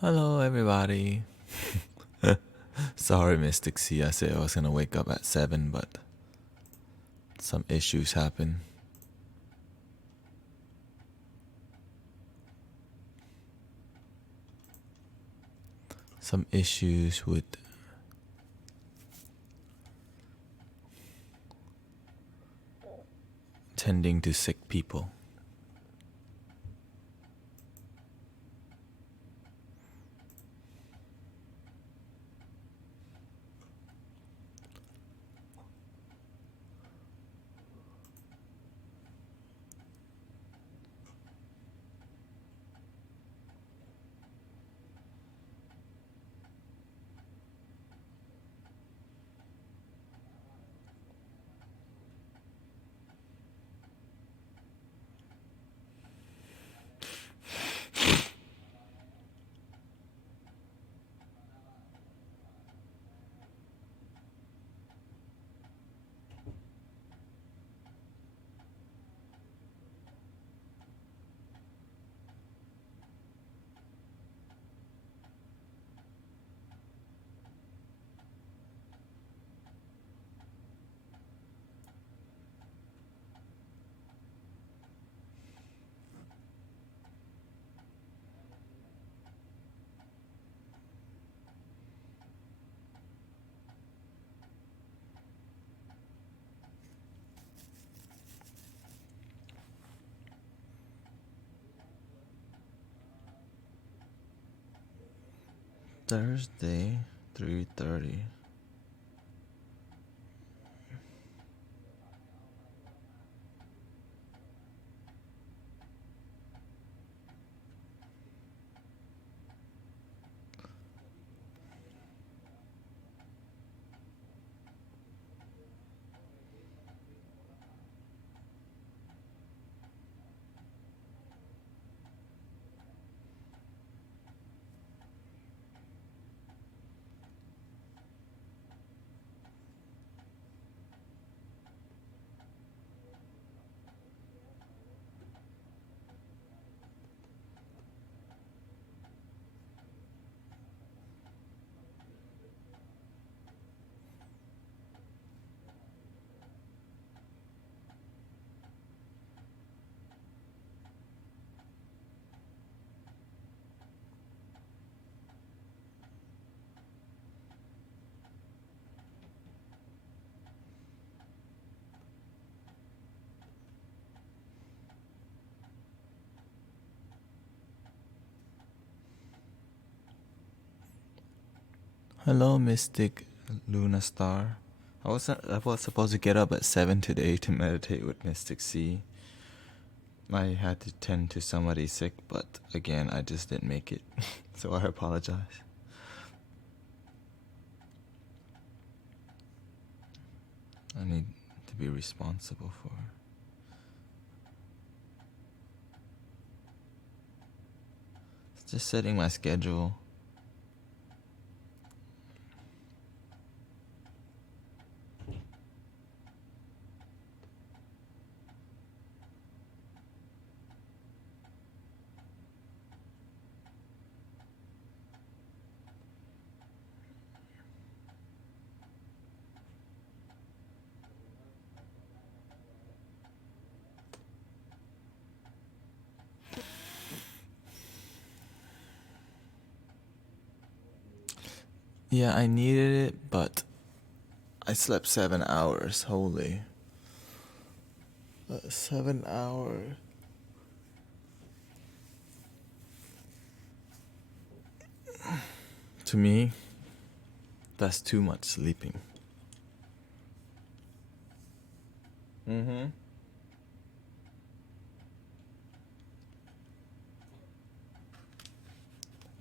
Hello, everybody. Sorry, Mystic C. I said I was gonna wake up at 7, but some issues happen. Some issues with tending to sick people. Thursday, 3:30. Hello, Mystic Luna Star. I was supposed to get up at 7 today to meditate with Mystic C. I had to tend to somebody sick, but again, I just didn't make it. So I apologize. I need to be responsible for just setting my schedule. Yeah, I needed it, but I slept 7 hours. Holy. 7 hours. To me, that's too much sleeping. Mm-hmm.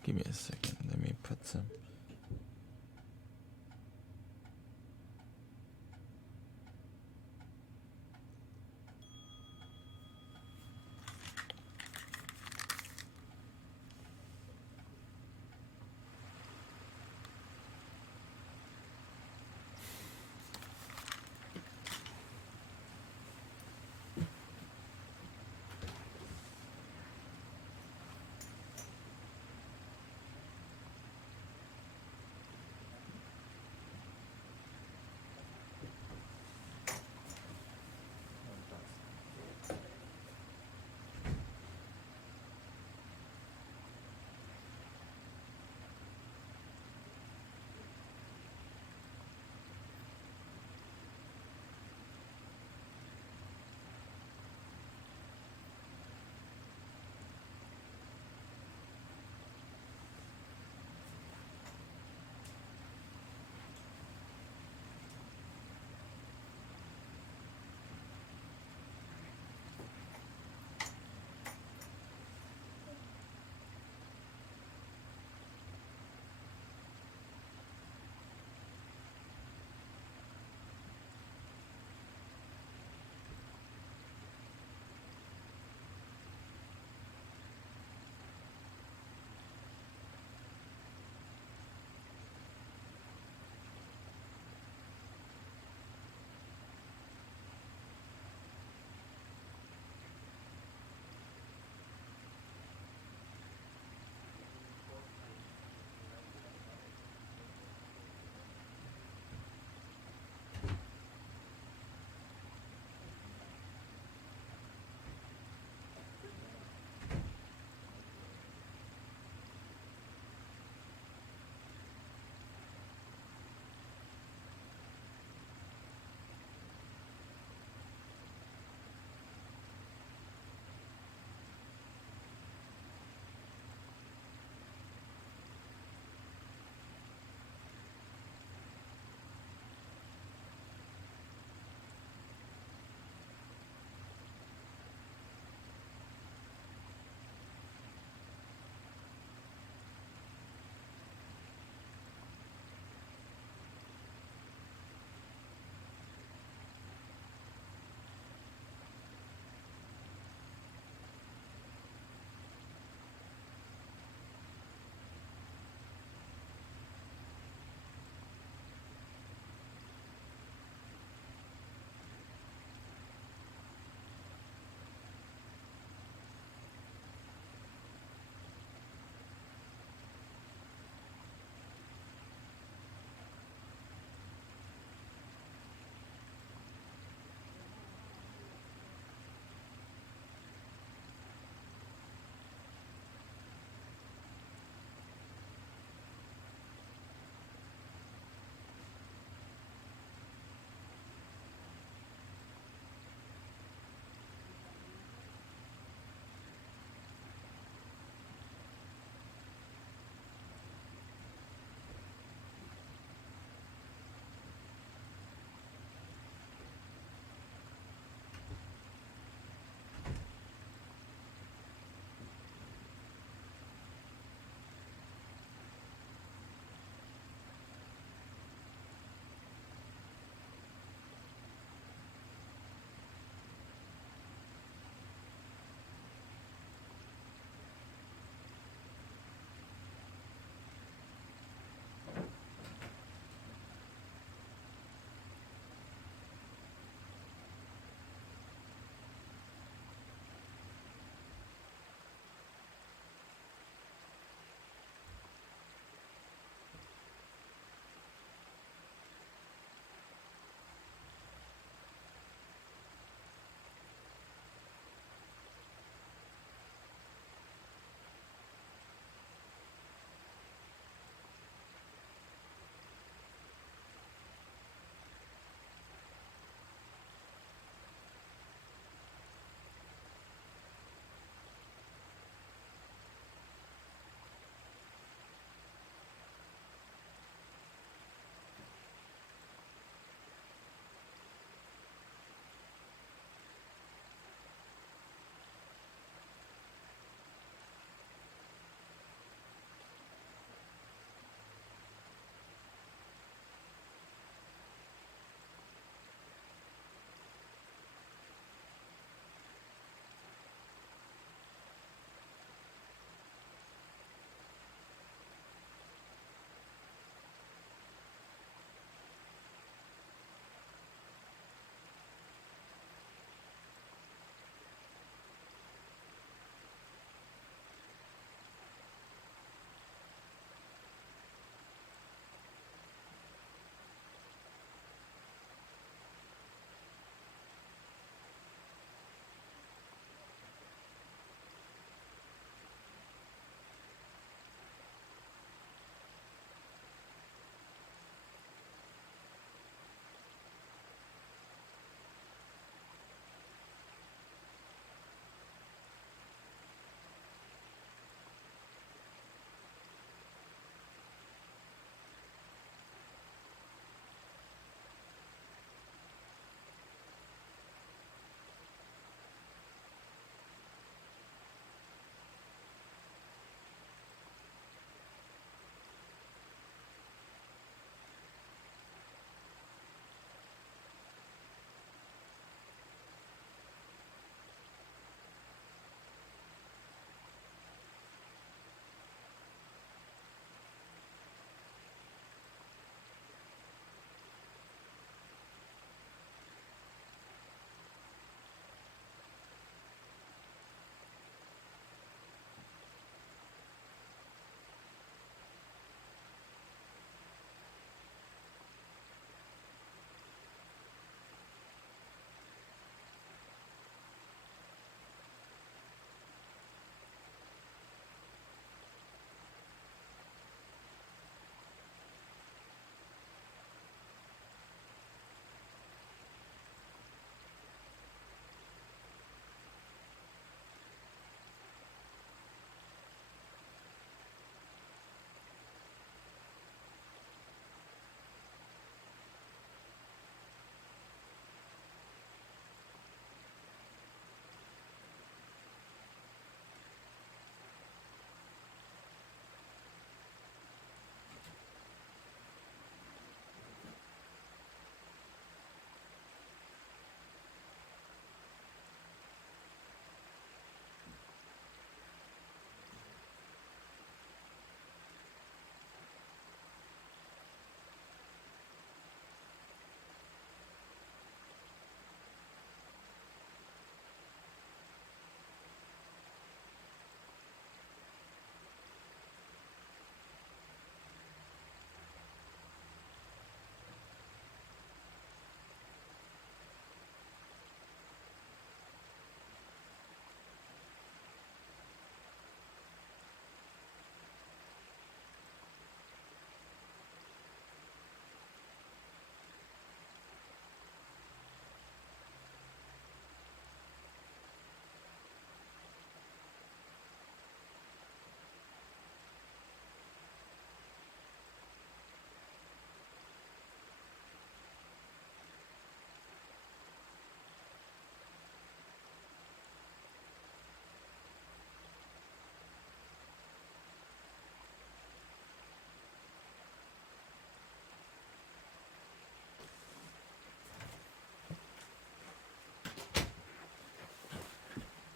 Give me a second. Let me put some.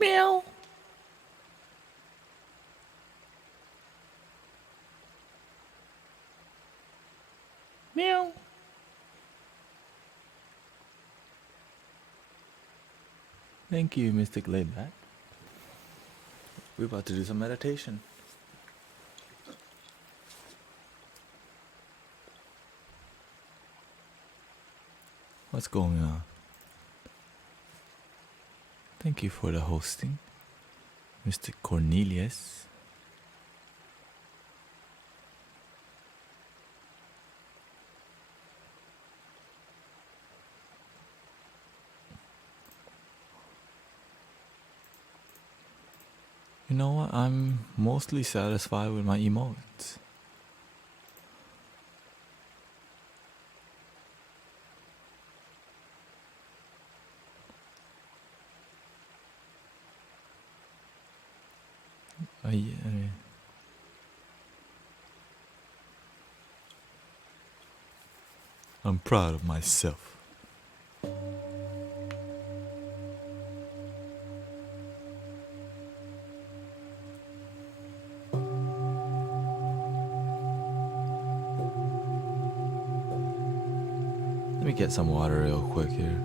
Meow. Meow. Thank you, Mystic Laidback. We're about to do some meditation. What's going on? Thank you for the hosting, Mr. Cornelius. You know what? I'm mostly satisfied with my emotes. I'm proud of myself. Let me get some water real quick here.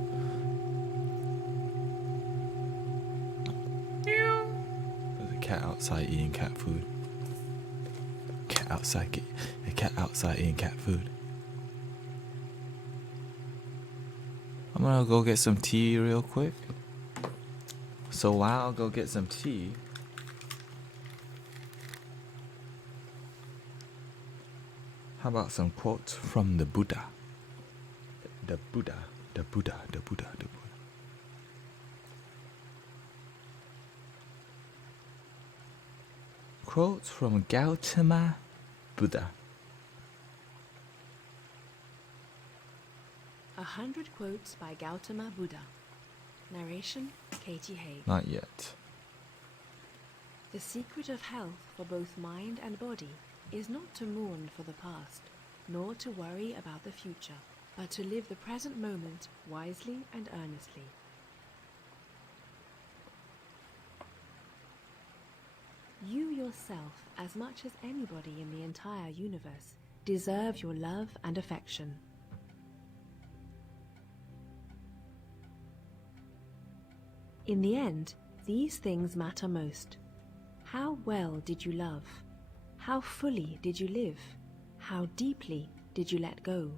There's a cat outside eating cat food. A cat outside eating cat food. I'm gonna go get some tea real quick. So while I'll go get some tea, how about some quotes from the Buddha? The Buddha. Quotes from Gautama Buddha. 100 quotes by Gautama Buddha. Narration, Katie Hay. Not yet. The secret of health for both mind and body is not to mourn for the past, nor to worry about the future, but to live the present moment wisely and earnestly. You yourself, as much as anybody in the entire universe, deserve your love and affection. In the end, these things matter most. How well did you love? How fully did you live? How deeply did you let go?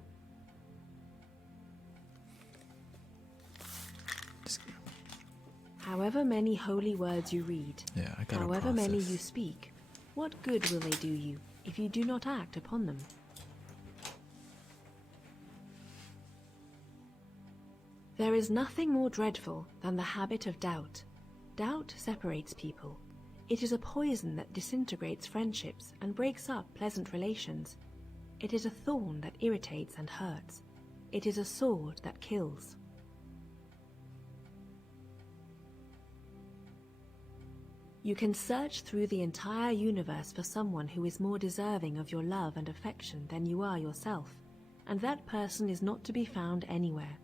However many holy words you read, however many you speak, what good will they do you if you do not act upon them? There is nothing more dreadful than the habit of doubt. Doubt separates people. It is a poison that disintegrates friendships and breaks up pleasant relations. It is a thorn that irritates and hurts. It is a sword that kills. You can search through the entire universe for someone who is more deserving of your love and affection than you are yourself, and that person is not to be found anywhere.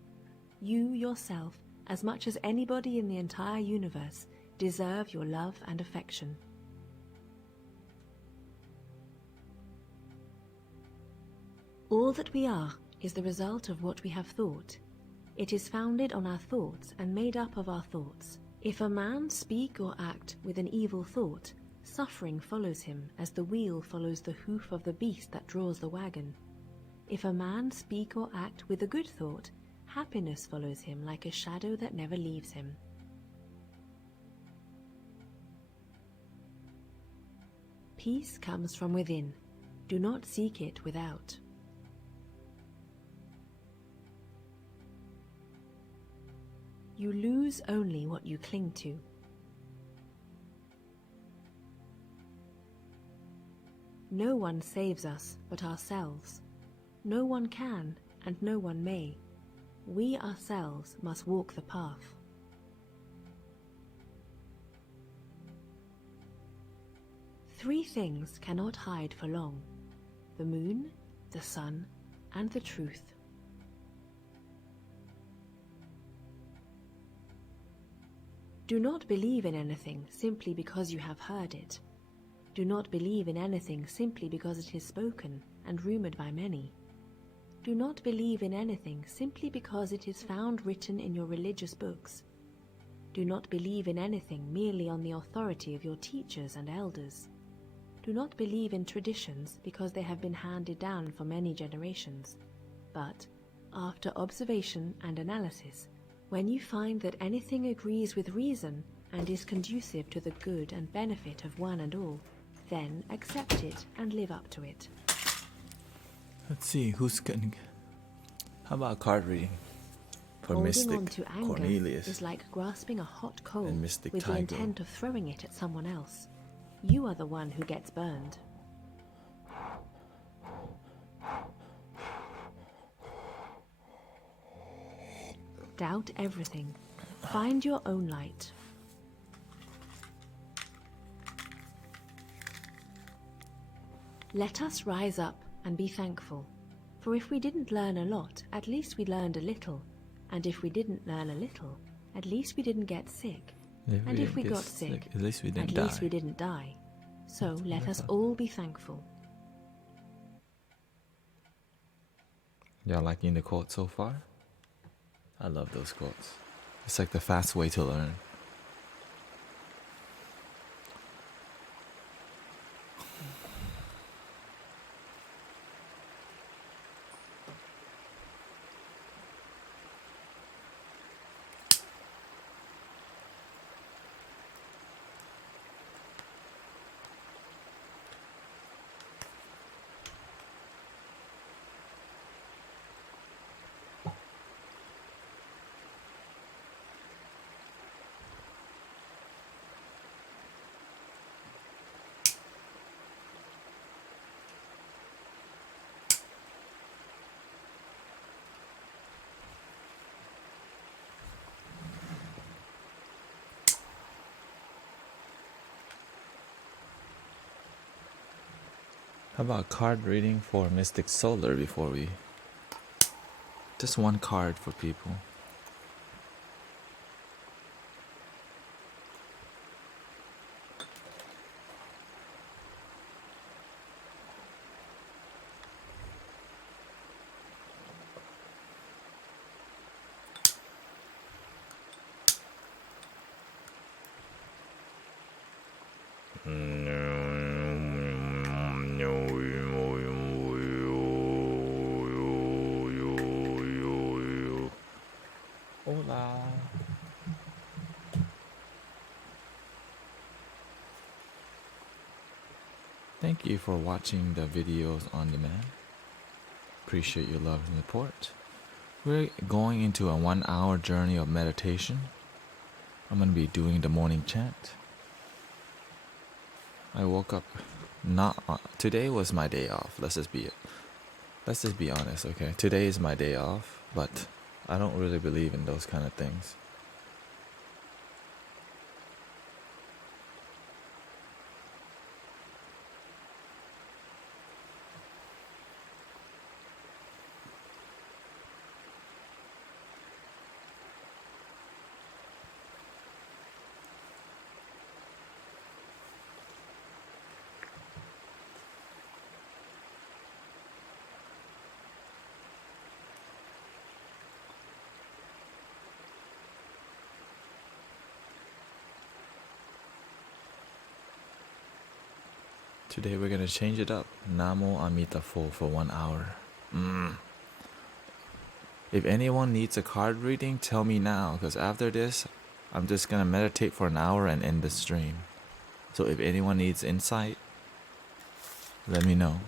You yourself, as much as anybody in the entire universe, deserve your love and affection. All that we are is the result of what we have thought. It is founded on our thoughts and made up of our thoughts. If a man speak or act with an evil thought, suffering follows him as the wheel follows the hoof of the beast that draws the wagon. If a man speak or act with a good thought, happiness follows him like a shadow that never leaves him. Peace comes from within. Do not seek it without. You lose only what you cling to. No one saves us but ourselves. No one can and no one may. We ourselves must walk the path. Three things cannot hide for long: the moon, the sun, and the truth. Do not believe in anything simply because you have heard it. Do not believe in anything simply because it is spoken and rumored by many. Do not believe in anything simply because it is found written in your religious books. Do not believe in anything merely on the authority of your teachers and elders. Do not believe in traditions because they have been handed down for many generations. But, after observation and analysis, when you find that anything agrees with reason and is conducive to the good and benefit of one and all, then accept it and live up to it. Let's see, who's getting... How about card reading? For Holding Mystic on to anger Cornelius is like grasping a hot coal and Mystic with the Tygo. intent of throwing it at someone else. You are the one who gets burned. Doubt everything. Find your own light. Let us rise up and be thankful. For if we didn't learn a lot, at least we learned a little. And if we didn't learn a little, at least we didn't get sick. And if we got sick, at least we didn't at die. least we didn't die. So let us all be thankful. Y'all liking the quote so far? I love those quotes. It's like the fast way to learn. How about card reading for Mystic Solar before we... Just one card for people. Hola. Thank you for watching the videos on demand. Appreciate your love and support. We're going into a 1-hour journey of meditation. I'm going to be doing the morning chant. I woke up today was my day off. Let's just be honest, okay? Today is my day off, but I don't really believe in those kind of things. Today we're gonna change it up. Namo Amita Pho for 1 hour. If anyone needs a card reading, tell me now, because after this, I'm just gonna meditate for an hour and end the stream. So if anyone needs insight, let me know.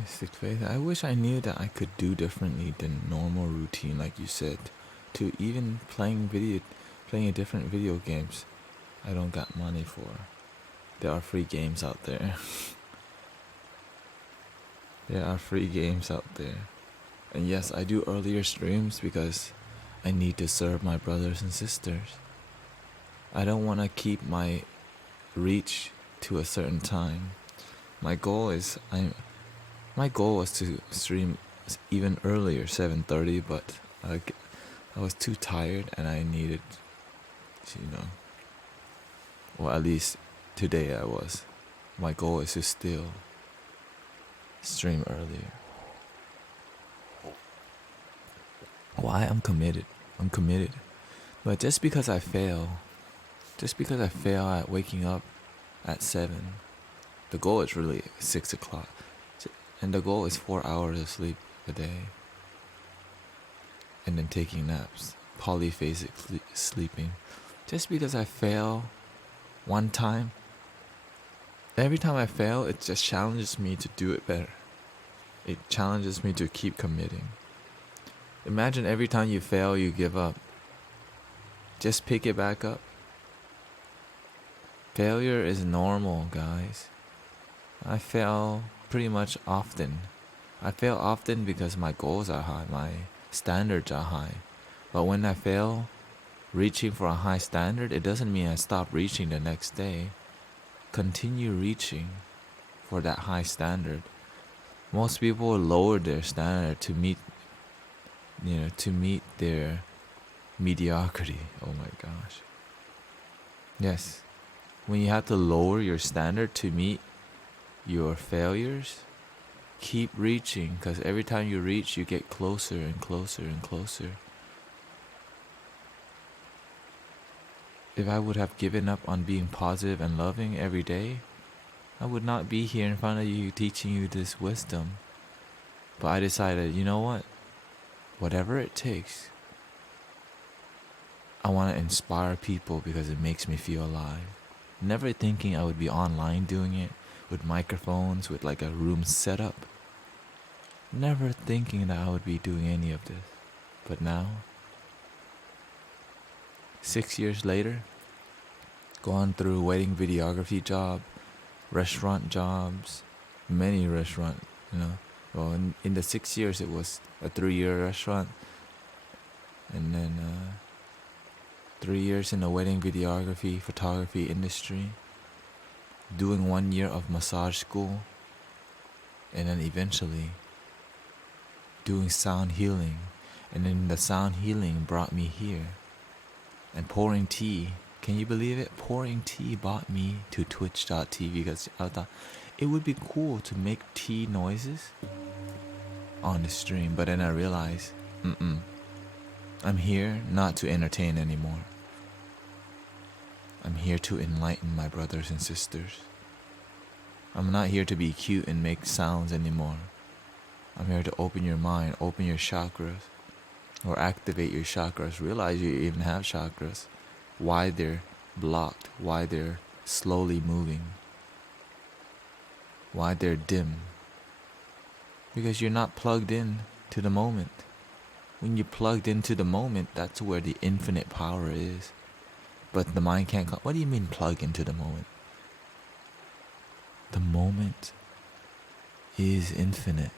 Mystic Faith, I wish I knew that I could do differently than normal routine, like you said. To even playing a different video games, I don't got money for. There are free games out there. There are free games out there. And yes, I do earlier streams because I need to serve my brothers and sisters. I don't want to keep my reach to a certain time. My goal was to stream even earlier, 7:30, but I was too tired and I needed, or at least today I was. My goal is to still stream earlier. Why? I'm committed. But just because I fail at waking up at 7, the goal is really 6 o'clock. And the goal is 4 hours of sleep a day. And then taking naps, polyphasic sleeping. Just because I fail one time, every time I fail, it just challenges me to do it better. It challenges me to keep committing. Imagine every time you fail, you give up. Just pick it back up. Failure is normal, guys. I fail pretty much often. I fail often because my goals are high, my standards are high. But when I fail reaching for a high standard, it doesn't mean I stop reaching the next day. Continue reaching for that high standard. Most people lower their standard to meet their mediocrity. Oh my gosh. Yes. When you have to lower your standard to meet your failures, keep reaching, because every time you reach, you get closer and closer and closer. If I would have given up on being positive and loving every day, I would not be here in front of you teaching you this wisdom. But I decided, you know what? Whatever it takes, I want to inspire people because it makes me feel alive. Never thinking I would be online doing it with microphones, with like a room set up. Never thinking that I would be doing any of this. But now, 6 years later, gone through wedding videography job, restaurant jobs, many restaurant, Well, in the 6 years, it was a 3-year restaurant, and then 3 years in the wedding videography, photography industry, doing 1 year of massage school, and then eventually doing sound healing. And then the sound healing brought me here. And pouring tea, can you believe it? Pouring tea brought me to twitch.tv because I thought it would be cool to make tea noises on the stream. But then I realized, I'm here not to entertain anymore. I'm here to enlighten my brothers and sisters. I'm not here to be cute and make sounds anymore. I'm here to open your mind, open your chakras, or activate your chakras. Realize you even have chakras. Why they're blocked, why they're slowly moving, why they're dim. Because you're not plugged in to the moment. When you're plugged into the moment, that's where the infinite power is. But the mind can't come. What do you mean plug into the moment? The moment is infinite.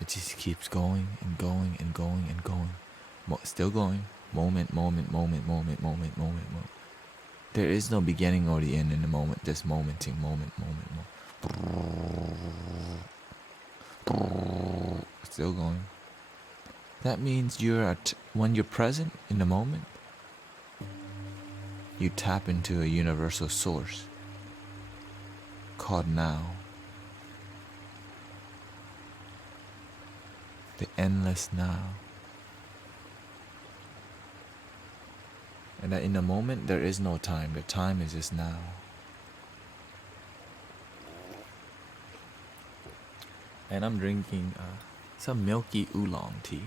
It just keeps going and going and going and going. Still going. Moment. There is no beginning or the end in the moment. Just momenting, moment. Still going. That means when you're present in the moment, you tap into a universal source called now. The endless now. And that in the moment there is no time. The time is just now. And I'm drinking some milky oolong tea.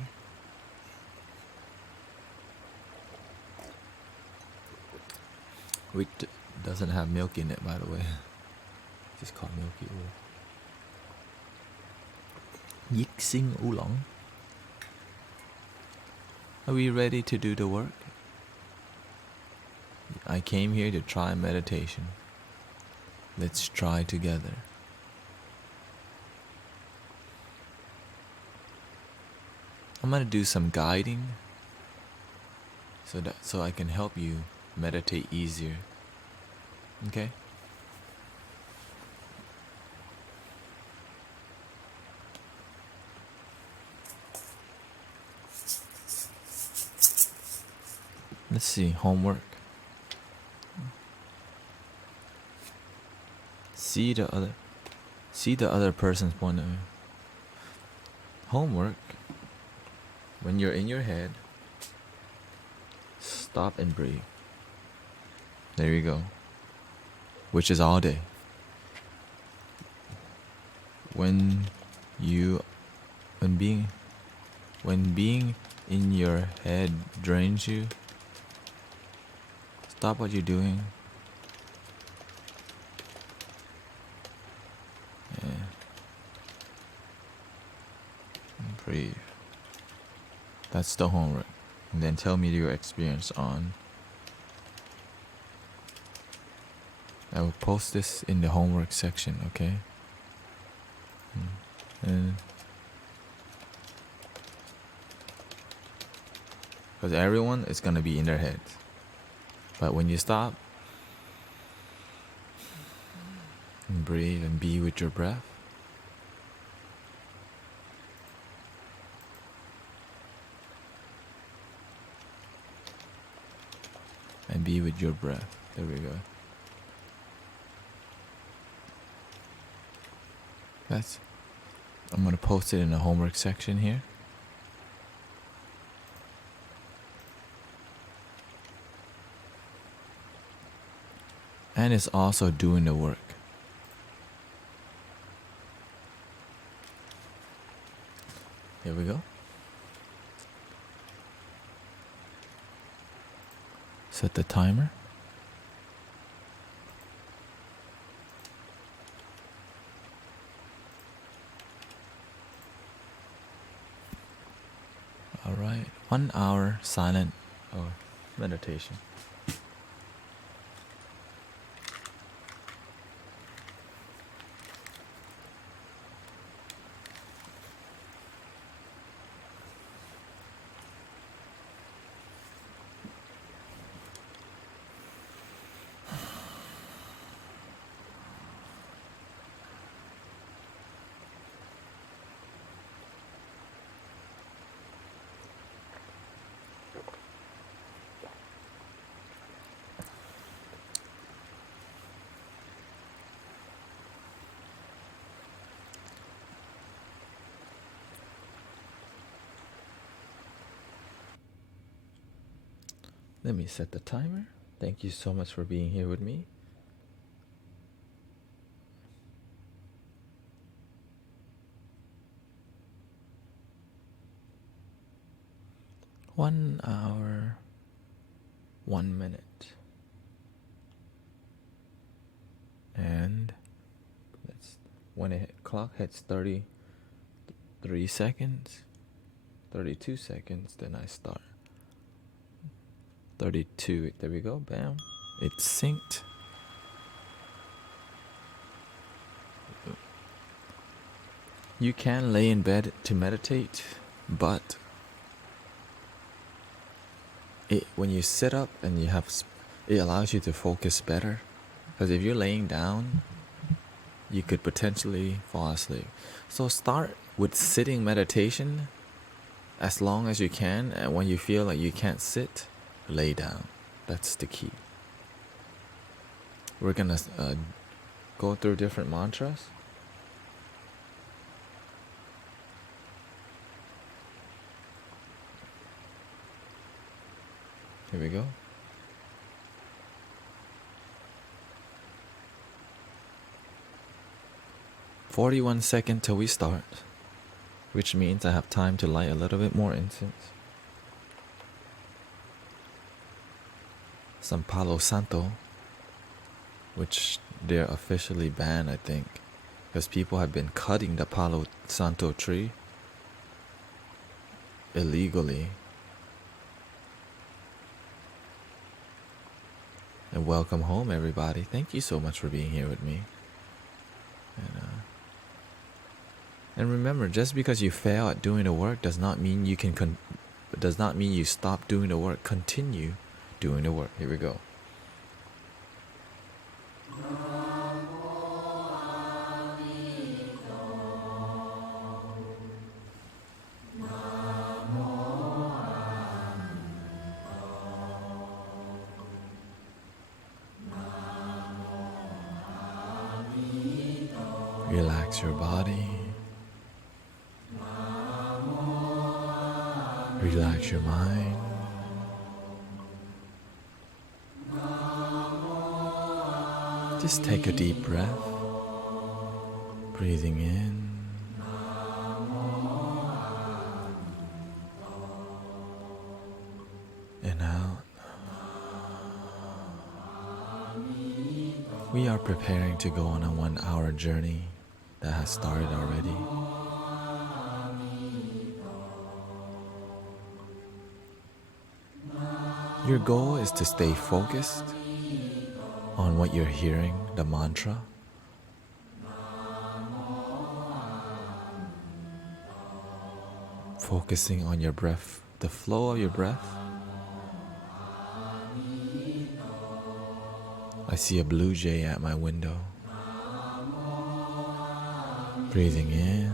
Which doesn't have milk in it, by the way. Just called milky oolong. Yixing Oolong. Are we ready to do the work? I came here to try meditation. Let's try together. I'm gonna do some guiding so I can help you meditate easier. Okay? Let's see, homework. See the other person's point of view. Homework. When you're in your head, stop and breathe. There you go. Which is all day. When being in your head drains you, stop what you're doing. Yeah. And breathe. That's the homework. And then tell me your experience on. I will post this in the homework section, okay? And because everyone is gonna be in their heads. But when you stop and breathe and be with your breath, and be with your breath. There we go. I'm gonna post it in the homework section here. And it's also doing the work. Here we go. Set the timer. All right, 1 hour silent or meditation. Let me set the timer. Thank you so much for being here with me. One hour, 1 minute. And when the clock hits 33 seconds, 32 seconds, then I start. 32, there we go, bam. It's synced. You can lay in bed to meditate, but when you sit up and it allows you to focus better. Because if you're laying down, you could potentially fall asleep. So start with sitting meditation as long as you can, and when you feel like you can't sit, lay down. That's the key. We're gonna go through different mantras. Here we go. "41 seconds till we start," which means I have time to light a little bit more incense. Some Palo Santo, which they're officially banned, I think, because people have been cutting the Palo Santo tree illegally. And welcome home, everybody. Thank you so much for being here with me. And remember, just because you fail at doing the work does not mean you can does not mean you stop doing the work. Continue doing the work. Here we go. Relax your body. Relax your mind. Just take a deep breath. Breathing in. And out. We are preparing to go on a 1-hour journey that has started already. Your goal is to stay focused on what you're hearing, the mantra. Focusing on your breath, the flow of your breath. I see a blue jay at my window. Breathing in.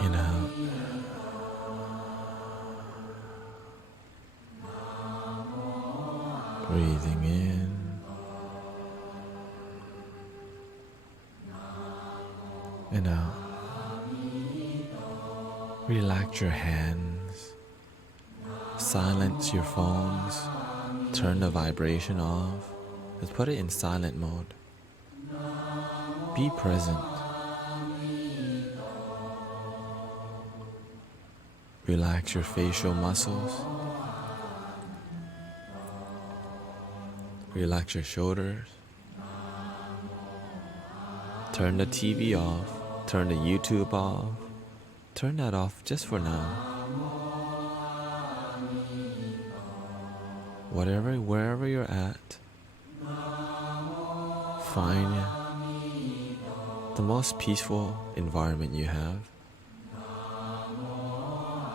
In out. Breathing in. And out. Relax your hands. Silence your phones. Turn the vibration off. Let's put it in silent mode. Be present. Relax your facial muscles. Relax your shoulders. Turn the TV off. Turn the YouTube off. Turn that off just for now. Wherever you're at, find the most peaceful environment you have.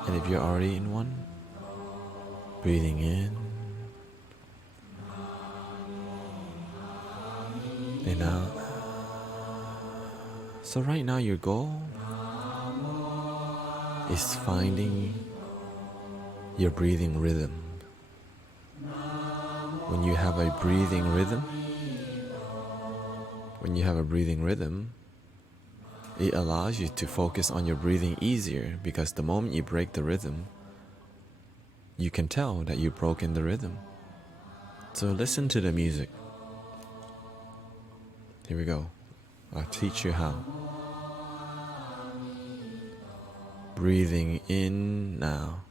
And if you're already in one, breathing in and out. So right now your goal is finding your breathing rhythm. When you have a breathing rhythm, it allows you to focus on your breathing easier, because the moment you break the rhythm, you can tell that you've broken the rhythm. So listen to the music. Here we go. I'll teach you how. Breathing in now.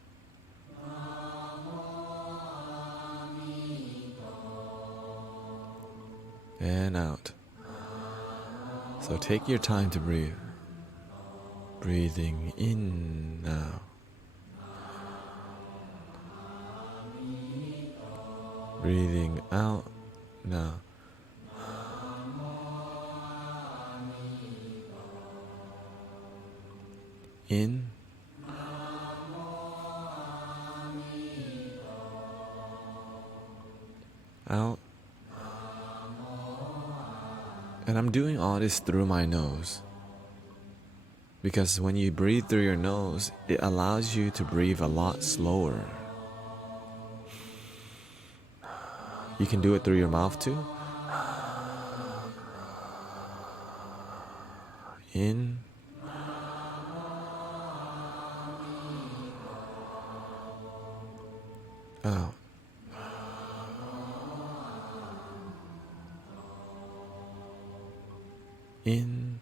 And out. So take your time to breathe. Breathing in now. Breathing out now. In. Out. And I'm doing all this through my nose, because when you breathe through your nose, it allows you to breathe a lot slower. You can do it through your mouth too. In. Out. In.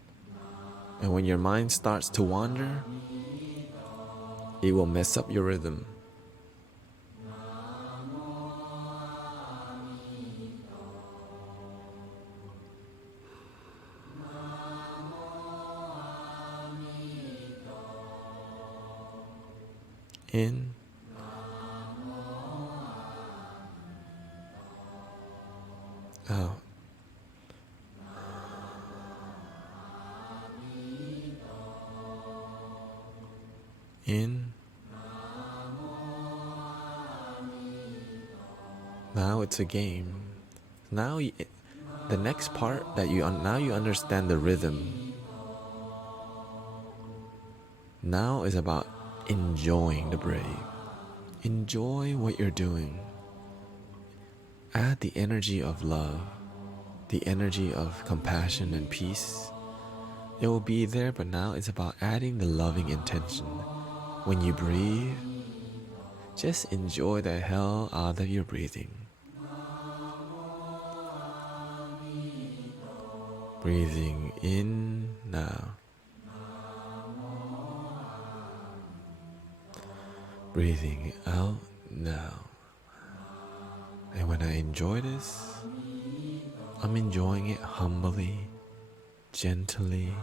And when your mind starts to wander, it will mess up your rhythm. In. Out. In. Now it's a game. Now the next part that now you understand the rhythm. Now is about enjoying the break. Enjoy what you're doing. Add the energy of love, the energy of compassion and peace. It will be there, but now it's about adding the loving intention. When you breathe, just enjoy the hell out of your breathing. Breathing in now. Breathing out now. And when I enjoy this, I'm enjoying it humbly, gently,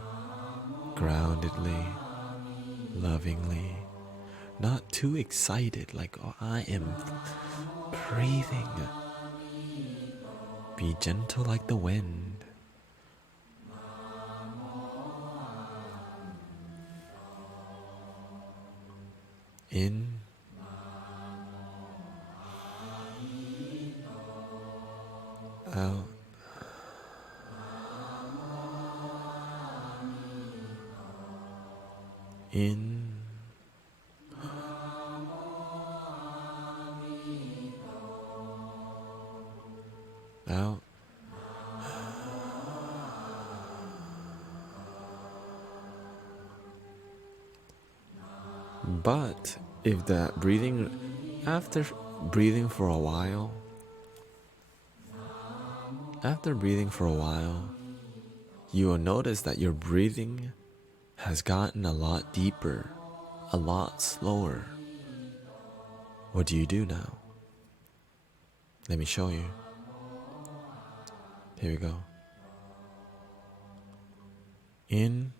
groundedly, lovingly. Not too excited, like, oh, I am breathing. Be gentle like the wind. In. Out. In. Out. But if that breathing, after breathing for a while, you will notice that your breathing has gotten a lot deeper, a lot slower. What do you do now? Let me show you. Here we go. In.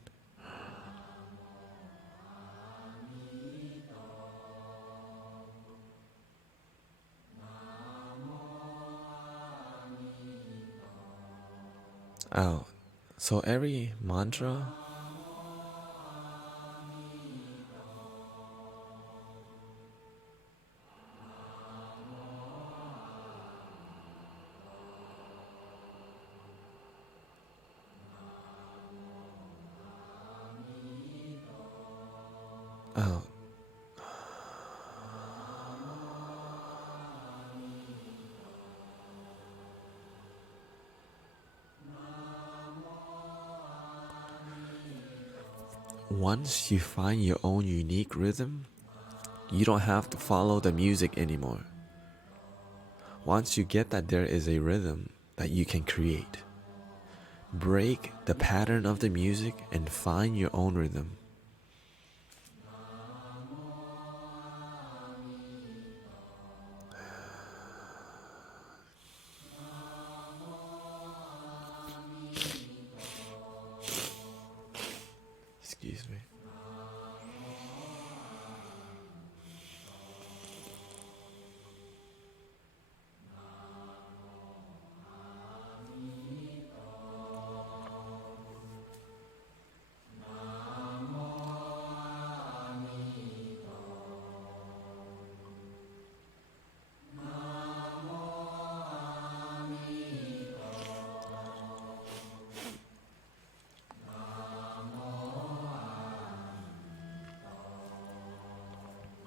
Out. So every mantra out. Once you find your own unique rhythm, you don't have to follow the music anymore. Once you get that there is a rhythm that you can create, break the pattern of the music and find your own rhythm. Excuse me.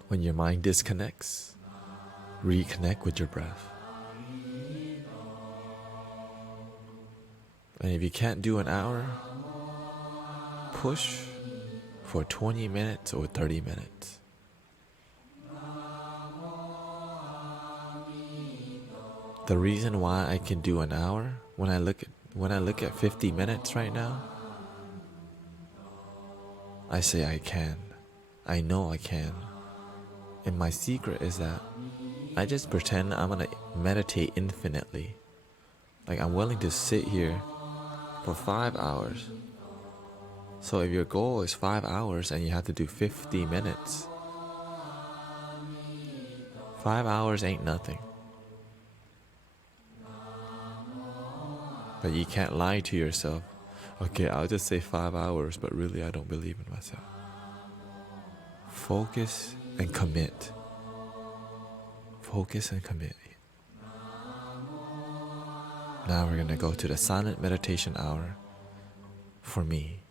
When your mind disconnects, reconnect with your breath. And if you can't do an hour, push for 20 minutes or 30 minutes. The reason why I can do an hour when I look at 50 minutes right now, I say I can. I know I can. And my secret is that I just pretend I'm gonna meditate infinitely. Like, I'm willing to sit here for 5 hours. So if your goal is 5 hours and you have to do 50 minutes, 5 hours ain't nothing. But you can't lie to yourself. Okay, I'll just say 5 hours, but really I don't believe in myself. Focus and commit. Focus and commit. Now we're gonna go to the silent meditation hour for me.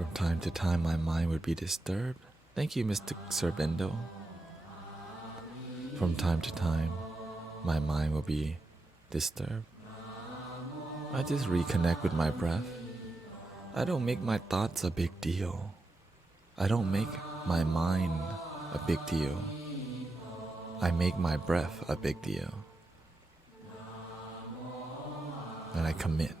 from time to time my mind would be disturbed. Thank you, Mr. Serbendo. From time to time, my mind will be disturbed. I just reconnect with my breath. I don't make my thoughts a big deal. I don't make my mind a big deal. I make my breath a big deal. And I commit.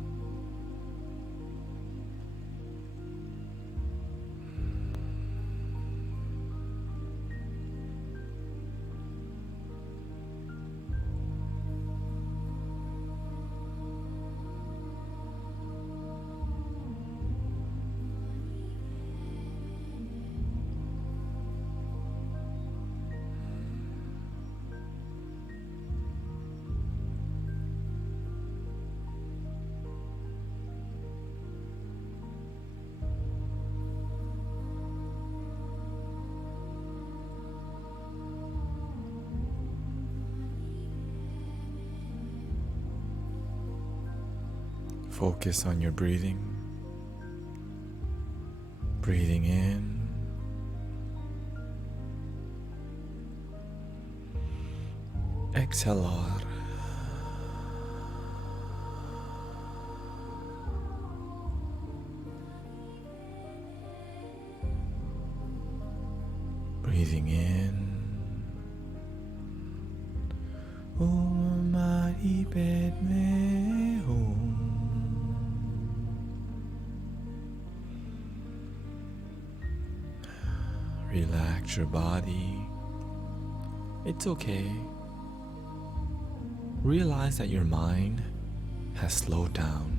Focus on your breathing. Breathing in. Exhalar. Breathing in. Om Mani Padme Hum. Relax your body. It's okay. Realize that your mind has slowed down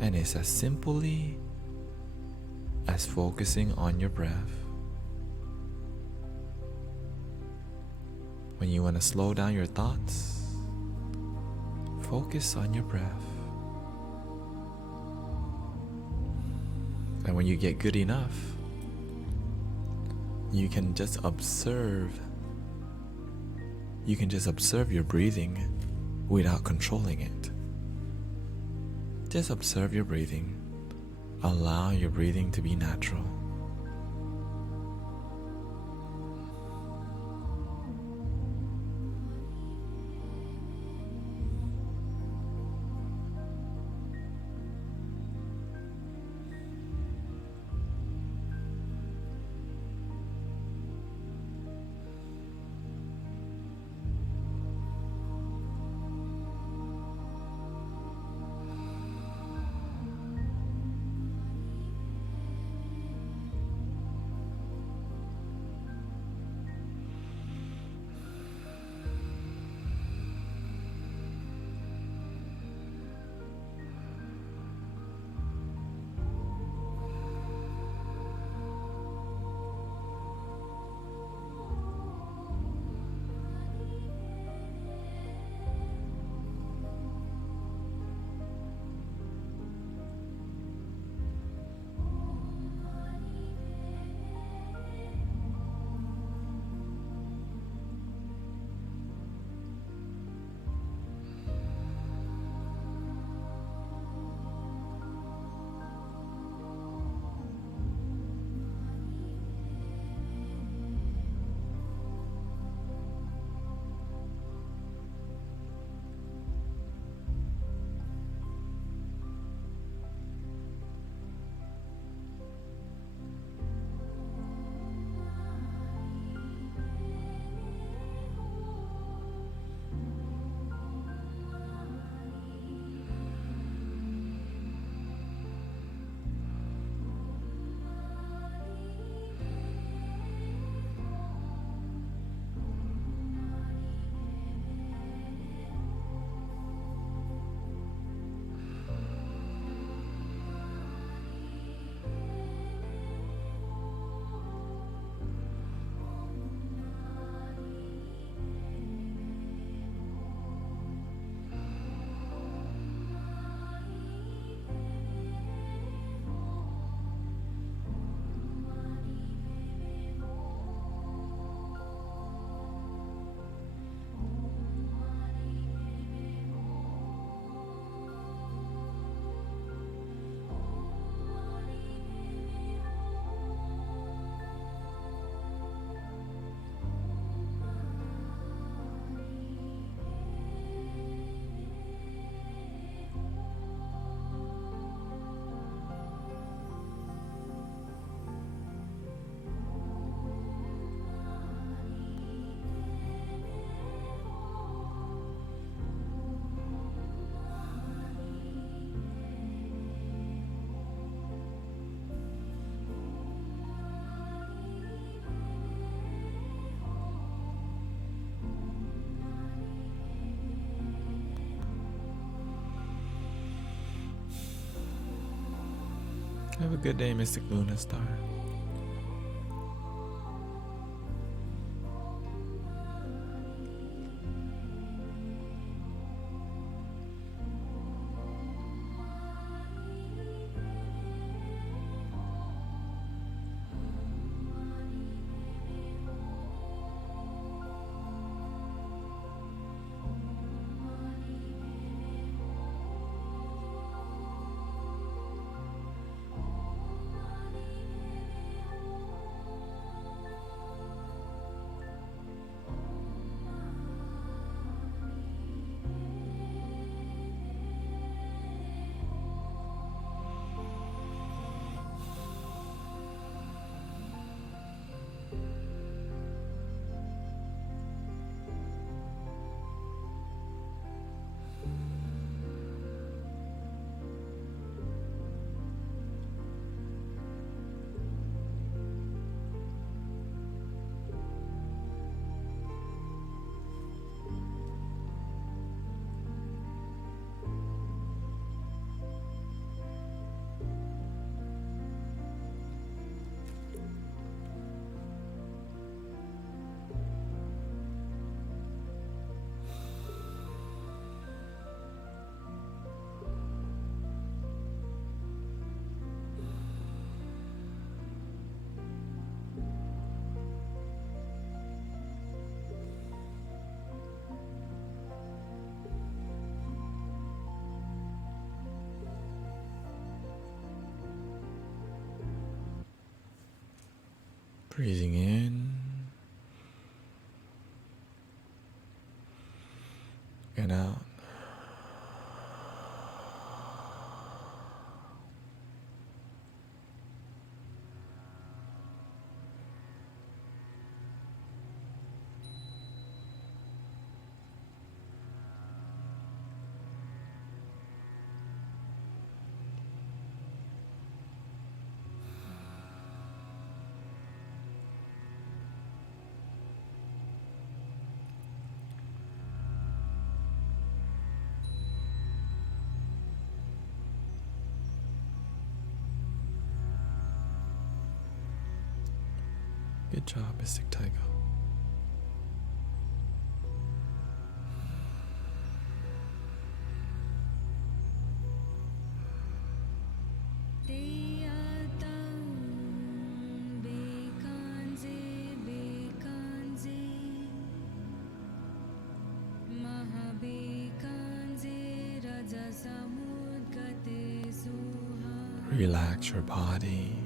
and it's as simply as focusing on your breath. When you want to slow down your thoughts, focus on your breath. And when you get good enough, you can just observe. You can just observe your breathing without controlling it. Just observe your breathing. Allow your breathing to be natural. Have a good day, Mystic Luna Star. Breathing in and out. Good job, Mystic Tycho. Relax your body.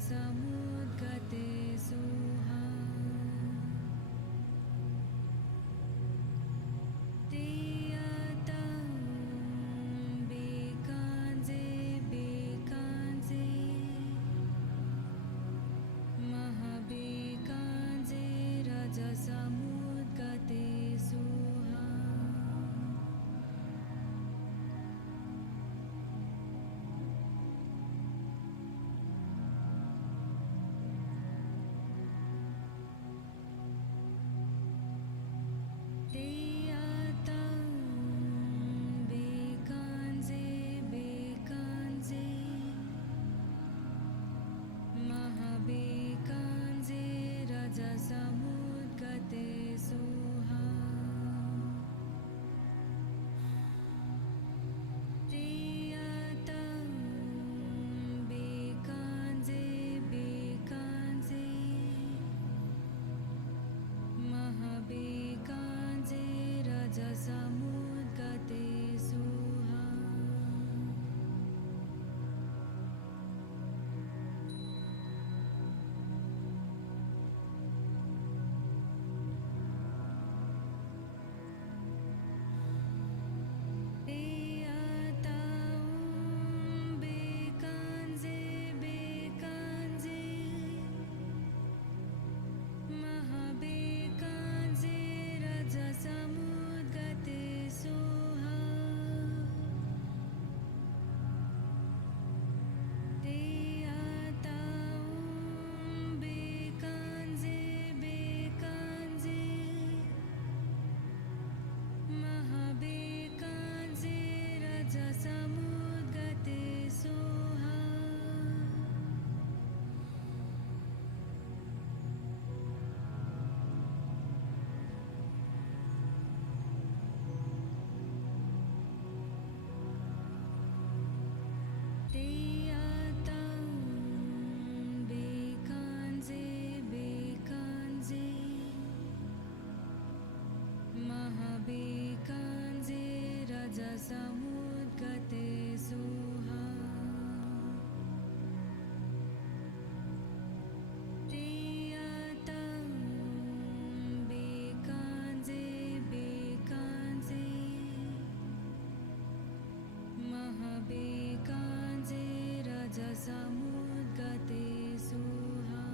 रजसमुद्गते Suha Tiyatang Bikanze Bikanze Mahabikanze Rajasamudgate Suha Tiyatang Bikanze Bikanze Mahabikanze Rajasamudgate Suha Tiyatang Bikanze Bikanze Mahabikanze Rajasamudgate Suha Tiyatang Bikanze Bikanze Mahabikanze Rajasamudgate Suha Tiyatang Bikanze Bikanze Mahabikanze Rajasamudgate Suha Tiyatang Bikanze Bikanze Mahabikanze Rajasamudgate Suha Tiyatang Bikanze Bikanze Mahabikanze Rajasamudgate Suha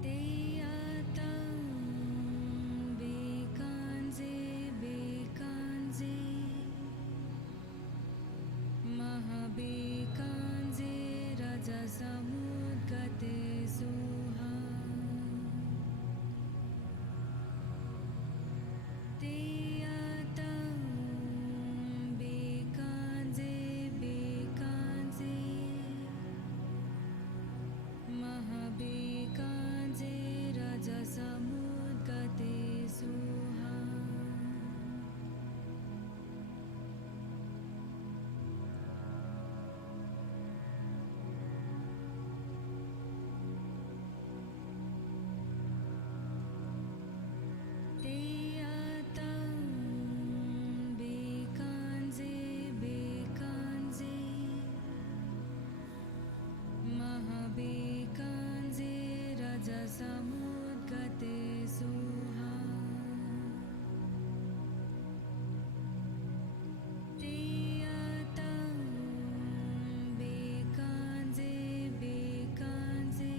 Tiyatang Bikanze Bikanze Mahabikanze Rajasamudgate Suha Tiyatang Bikanze Bikanze Mahabikanze Rajasamudgate Suha Tiyatang Bikanze Bikanze Mahabikanze Rajasamudgate Suha Tiyatang Bikanze Bikanze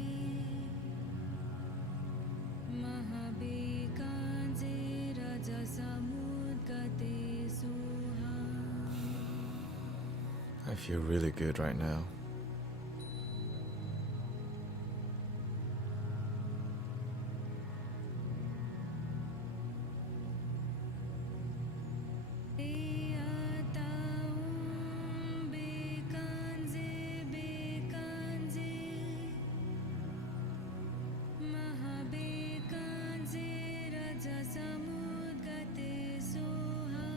Mahabikanze Rajasamudgate Suha I feel really good right now. Tiyatang Bikanze Bikanze Mahabikanze Rajasamudgate Suha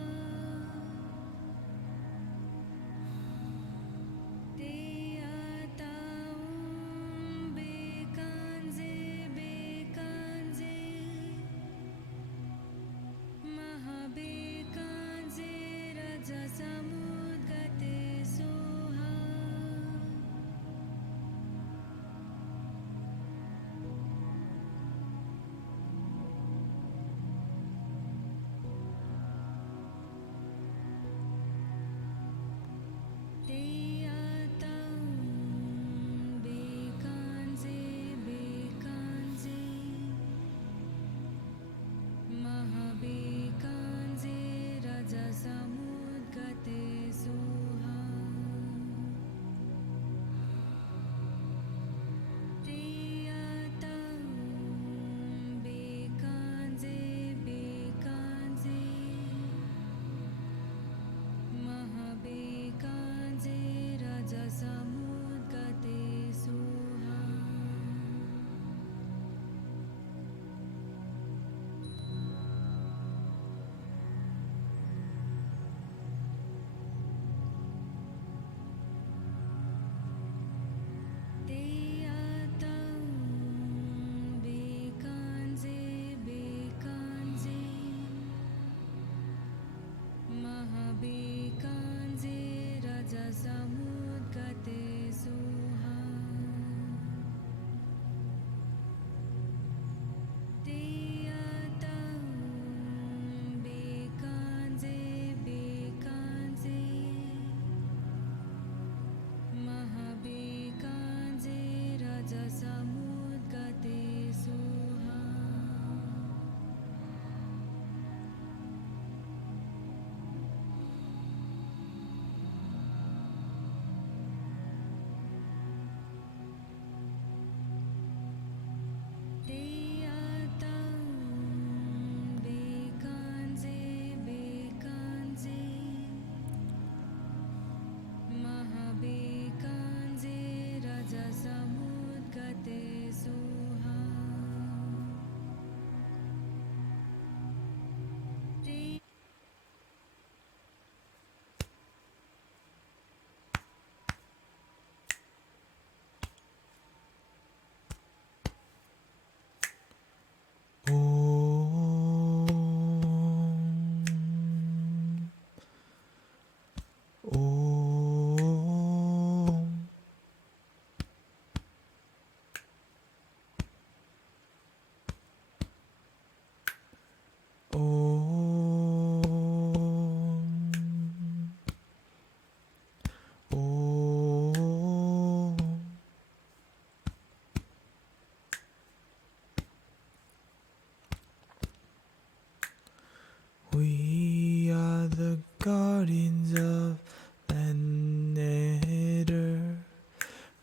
guardians of planet Earth,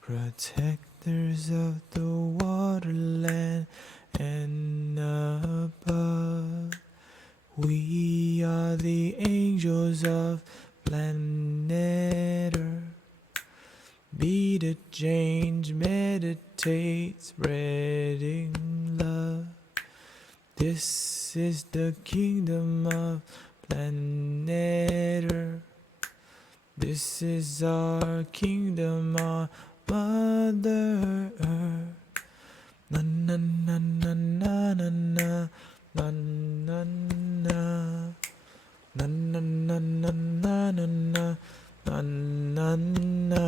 protectors of the waterland and above. We are the angels of planet Earth. Be the change, meditate, spreading love. This is the kingdom of planet Earth. This is our kingdom, our Mother Earth. Na na na na na na na na na na na na na na na na na.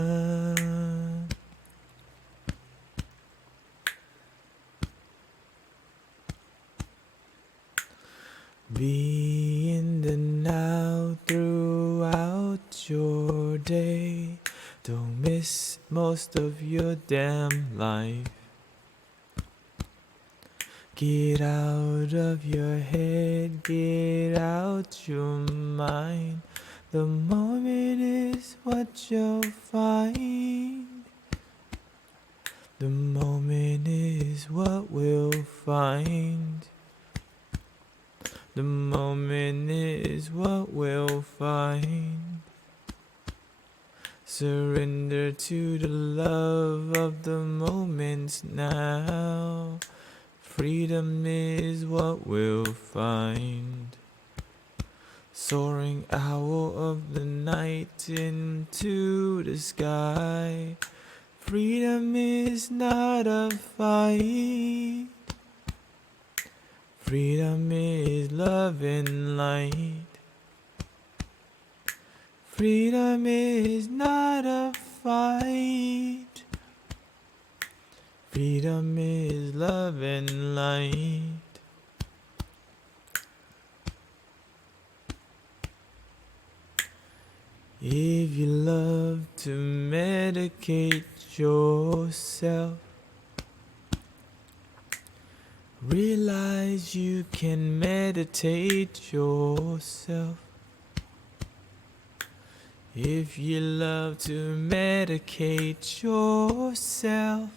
Be in the now throughout your day. Don't miss most of your damn life. Get out of your head, get out your mind. The moment is what you'll find. The moment is what we'll find. The moment is what we'll find. Surrender to the love of the moments now. Freedom is what we'll find. Soaring owl of the night into the sky. Freedom is not a fight. Freedom is love and light. Freedom is not a fight. Freedom is love and light. If you love to medicate yourself, realize you can meditate yourself. If you love to medicate yourself,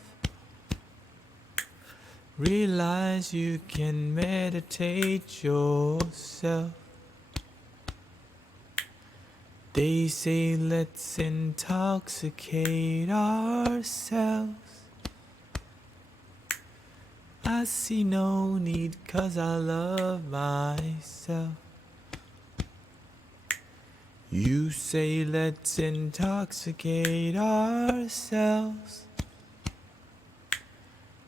realize you can meditate yourself. They say let's intoxicate ourselves. I see no need 'cause I love myself. You say let's intoxicate ourselves.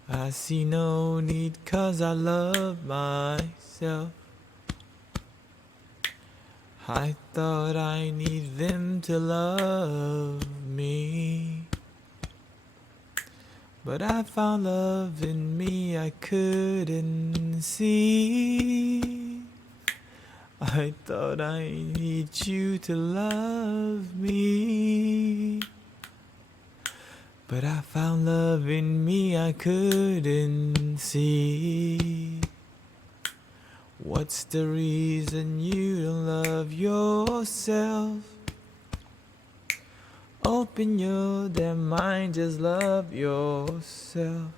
I see no need 'cause I love myself. I thought I need them to love me, but I found love in me I couldn't see. I thought I need you to love me, but I found love in me I couldn't see. What's the reason you don't love yourself? Open your damn mind, just love yourself.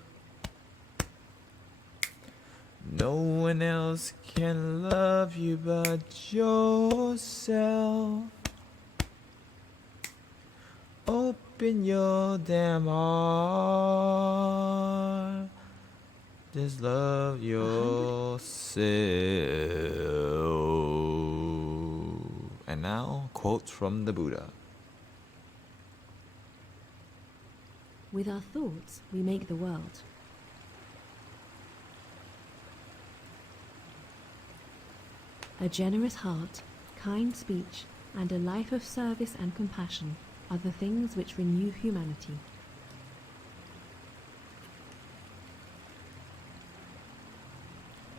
No one else can love you but yourself. Open your damn heart. Just love yourself. And now, quotes from the Buddha. With our thoughts, we make the world. A generous heart, kind speech, and a life of service and compassion are the things which renew humanity.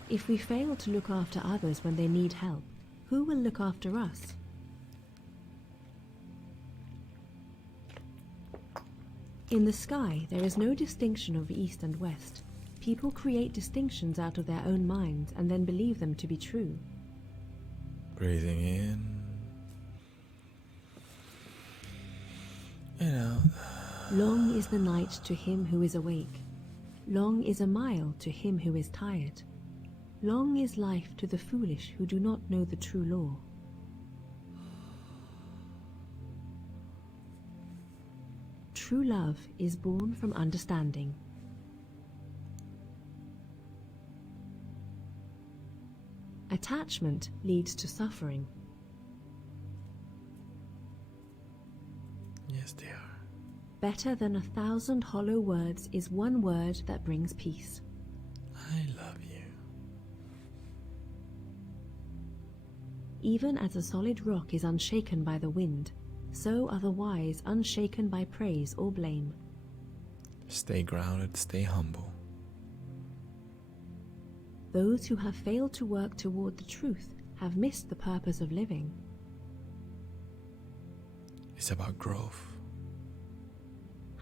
If we fail to look after others when they need help, who will look after us? In the sky, there is no distinction of east and west. People create distinctions out of their own minds and then believe them to be true. Breathing in You know, Long is the night to him who is awake. Long is a mile to him who is tired. Long is life to the foolish who do not know the true law. True love is born from understanding. Attachment leads to suffering. yes, they are. Better than 1,000 hollow words is one word that brings peace. I love you. Even as a solid rock is unshaken by the wind, so are the wise unshaken by praise or blame. Stay grounded, stay humble. Those who have failed to work toward the truth have missed the purpose of living. It's about growth.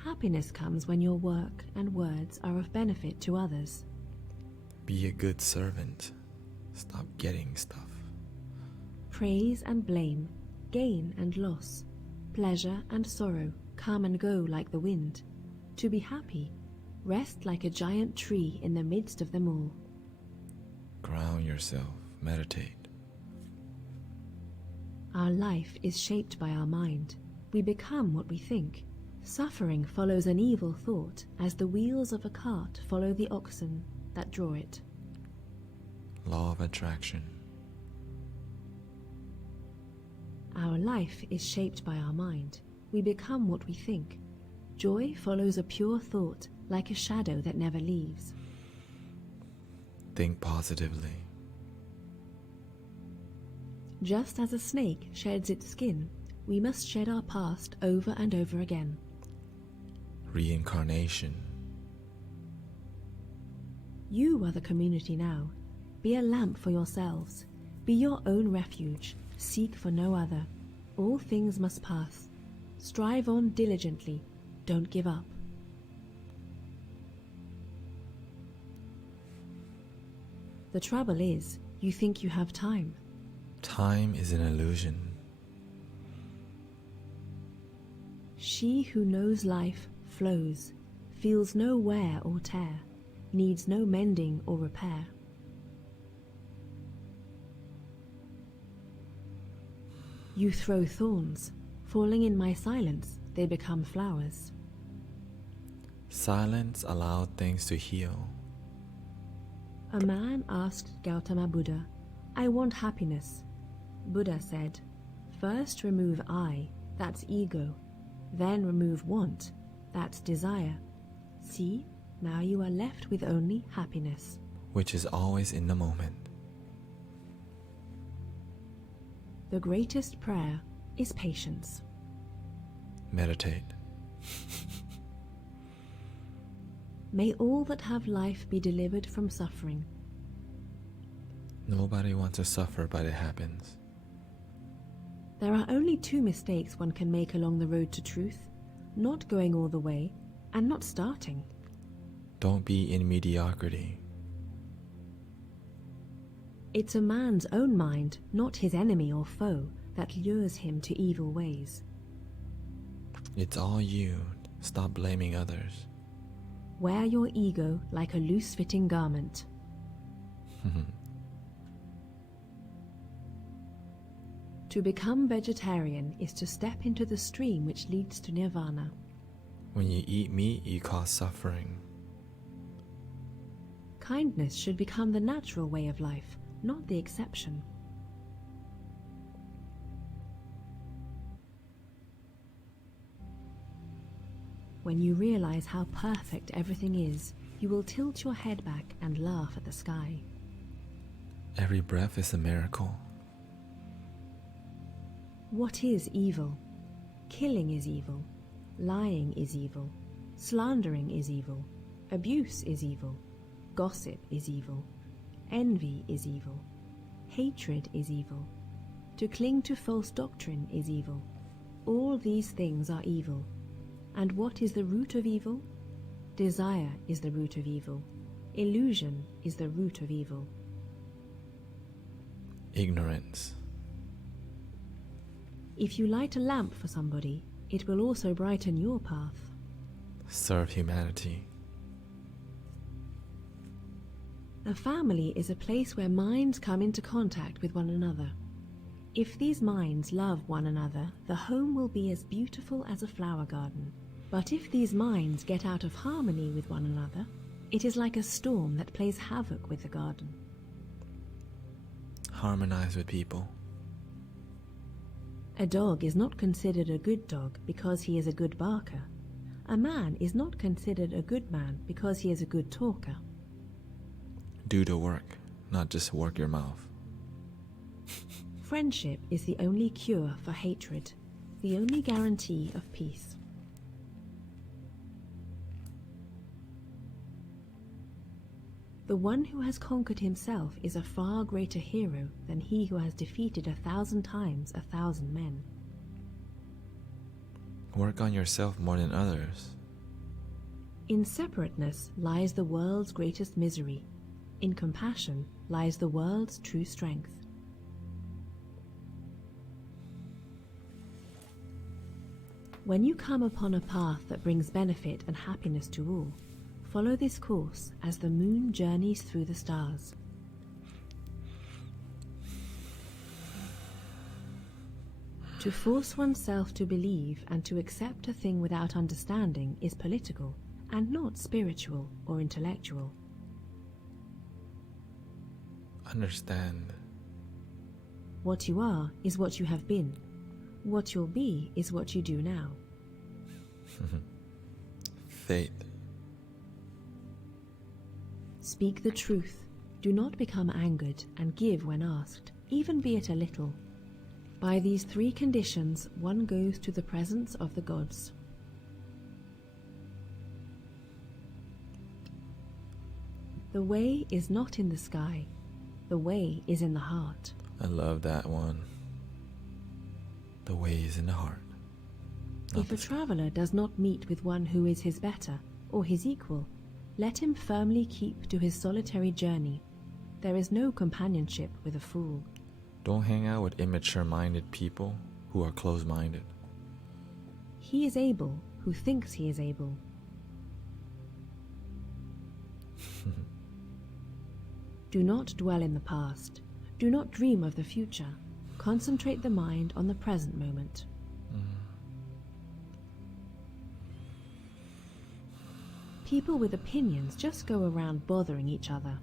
Happiness comes when your work and words are of benefit to others. Be a good servant. Stop getting stuff. Praise and blame, gain and loss, pleasure and sorrow come and go like the wind. To be happy, rest like a giant tree in the midst of them all. Ground yourself. Meditate. Our life is shaped by our mind. We become what we think. Suffering follows an evil thought as the wheels of a cart follow the oxen that draw it. Law of attraction. Our life is shaped by our mind. We become what we think. Joy follows a pure thought like a shadow that never leaves. Think positively. Just as a snake sheds its skin, we must shed our past over and over again. Reincarnation. You are the community now. Be a lamp for yourselves. Be your own refuge. Seek for no other. All things must pass. Strive on diligently. Don't give up. The trouble is, you think you have time. Time is an illusion. She who knows life flows, feels no wear or tear, needs no mending or repair. You throw thorns, falling in my silence, they become flowers. Silence allowed things to heal. A man asked Gautama Buddha, I want happiness. Buddha said, first remove I, that's ego, then remove want, that's desire. See, now you are left with only happiness. Which is always in the moment. The greatest prayer is patience. Meditate. May all that have life be delivered from suffering. Nobody wants to suffer, but it happens. There are only two mistakes one can make along the road to truth, not going all the way and not starting. Don't be in mediocrity. It's a man's own mind, not his enemy or foe, that lures him to evil ways. It's all you. Stop blaming others. Wear your ego like a loose-fitting garment. To become vegetarian is to step into the stream which leads to nirvana. When you eat meat, you cause suffering. Kindness should become the natural way of life, not the exception. When you realize how perfect everything is, you will tilt your head back and laugh at the sky. Every breath is a miracle. What is evil? Killing is evil. Lying is evil. Slandering is evil. Abuse is evil. Gossip is evil. Envy is evil. Hatred is evil. To cling to false doctrine is evil. All these things are evil. And what is the root of evil? Desire is the root of evil. Illusion is the root of evil. Ignorance. If you light a lamp for somebody, it will also brighten your path. Serve humanity. A family is a place where minds come into contact with one another. If these minds love one another, the home will be as beautiful as a flower garden. But if these minds get out of harmony with one another, it is like a storm that plays havoc with the garden. Harmonize with people. A dog is not considered a good dog because he is a good barker. A man is not considered a good man because he is a good talker. Do the work, not just work your mouth. Friendship is the only cure for hatred, the only guarantee of peace. The one who has conquered himself is a far greater hero than he who has defeated 1,000 times 1,000 men. Work on yourself more than others. In separateness lies the world's greatest misery. In compassion lies the world's true strength. When you come upon a path that brings benefit and happiness to all, follow this course as the moon journeys through the stars. To force oneself to believe and to accept a thing without understanding is political and not spiritual or intellectual. Understand. What you are is what you have been. What you'll be is what you do now. Faith. Speak the truth. Do not become angered and give when asked, even be it a little. By these 3 conditions, one goes to the presence of the gods. The way is not in the sky. The way is in the heart. I love that one. The way is in the heart. Not If a the sky. traveller does not meet with one who is his better or his equal, let him firmly keep to his solitary journey. There is no companionship with a fool. Don't hang out with immature-minded people who are closed-minded. He is able who thinks he is able. Do not dwell in the past. Do not dream of the future. Concentrate the mind on the present moment. People with opinions just go around bothering each other.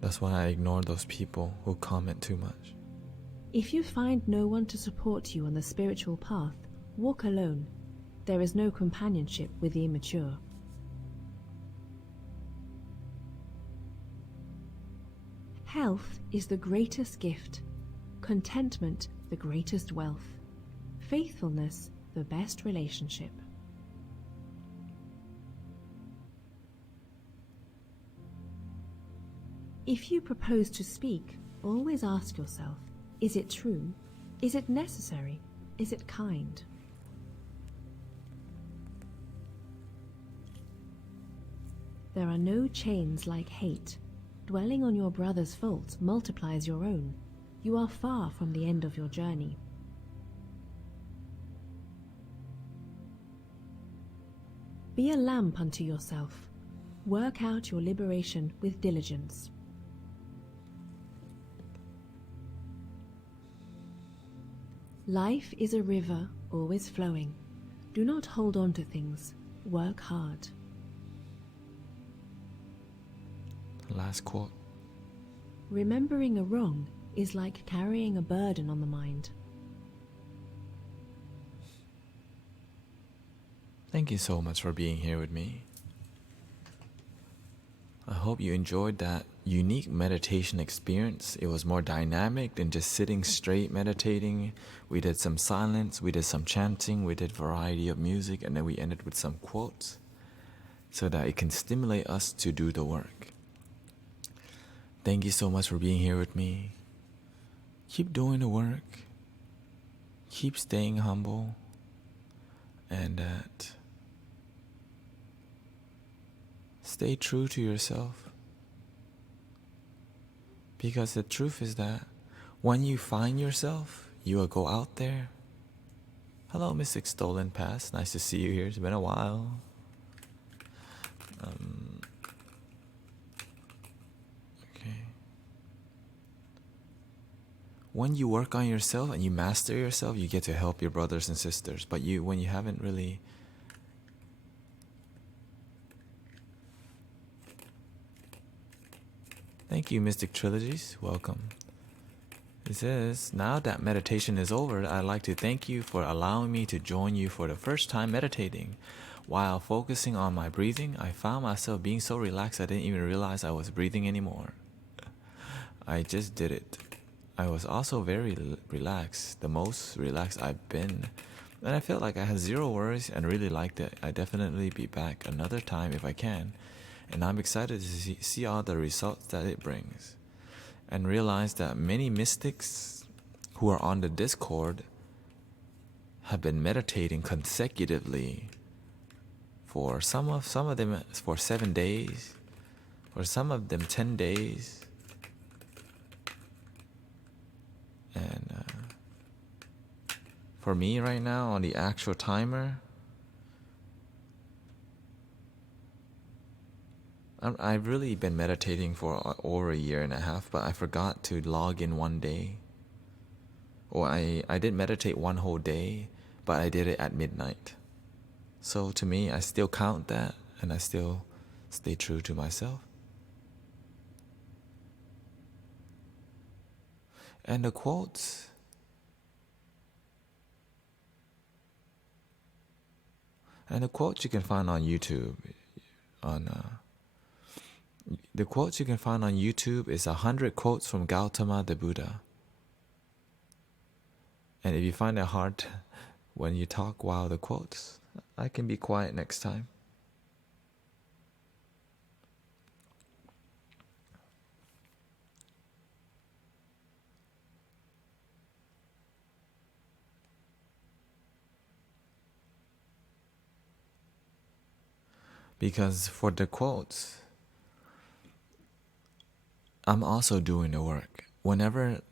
That's why I ignore those people who comment too much. If you find no one to support you on the spiritual path, walk alone. There is no companionship with the immature. Health is the greatest gift, contentment the greatest wealth, faithfulness the best relationship. If you propose to speak, always ask yourself, is it true? Is it necessary? Is it kind? There are no chains like hate. Dwelling on your brother's faults multiplies your own. You are far from the end of your journey. Be a lamp unto yourself. Work out your liberation with diligence. Life is a river always flowing. Do not hold on to things. Work hard. Last quote. Remembering a wrong is like carrying a burden on the mind. Thank you so much for being here with me. I hope you enjoyed that unique meditation experience. It was more dynamic than just sitting straight meditating. We did some silence, we did some chanting, we did variety of music, and then we ended with some quotes so that it can stimulate us to do the work. Thank you so much for being here with me. Keep doing the work. Keep staying humble. And stay true to yourself. Because the truth is that when you find yourself, you will go out there Hello, Mystic Stolen Pass. Nice to see you here. It's been a while. Okay. When you work on yourself and you master yourself, you get to help your brothers and sisters. But when you haven't really... Thank you, Mystic Trilogies. Welcome. It says, now that meditation is over, I'd like to thank you for allowing me to join you for the first time meditating. While focusing on my breathing, I found myself being so relaxed I didn't even realize I was breathing anymore. I just did it. I was also very relaxed, the most relaxed I've been. And I felt like I had zero worries and really liked it. I'd definitely be back another time if I can. And I'm excited to see all the results that it brings. And realize that many mystics who are on the Discord have been meditating consecutively for some of them for 7 days, for some of them 10 days. And for me right now on the actual timer, I've really been meditating for over a year and a half, but I forgot to log in one day. Or I did meditate one whole day, but I did it at midnight. So to me, I still count that, and I still stay true to myself. And the quotes. And the quotes you can find on YouTube. The quotes you can find on YouTube is 100 quotes from Gautama the Buddha. And if you find it hard when you talk while the quotes, I can be quiet next time. Because for the quotes, I'm also doing the work. Whenever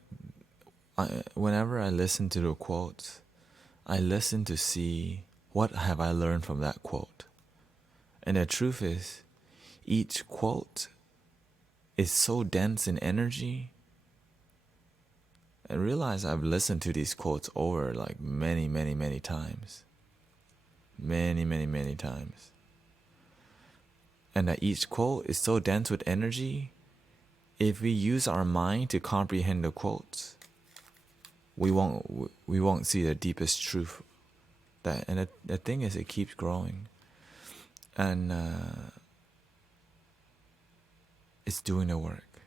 I listen to the quotes, I listen to see what have I learned from that quote. And the truth is, each quote is so dense in energy. I realize I've listened to these quotes over like many, many, many times. Many, many, many times. And that each quote is so dense with energy, if we use our mind to comprehend the quotes, we won't see the deepest truth. And the thing is, it keeps growing, and it's doing the work.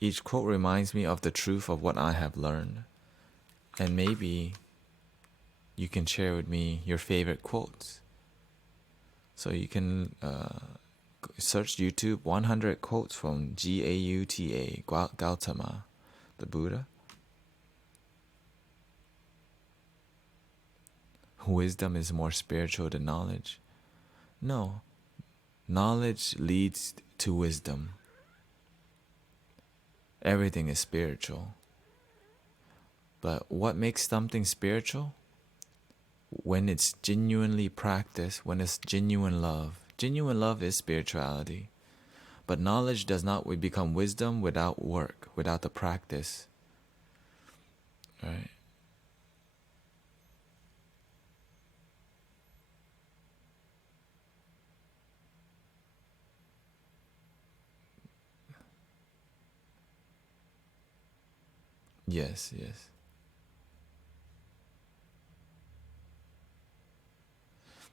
Each quote reminds me of the truth of what I have learned, and maybe you can share with me your favorite quotes. So you can search YouTube 100 quotes from Gautama, the Buddha. Wisdom is more spiritual than knowledge. No, knowledge leads to wisdom. Everything is spiritual. But what makes something spiritual? When it's genuinely practiced, when it's genuine love. Genuine love is spirituality. But knowledge does not become wisdom without work, without the practice. Right? Yes, yes.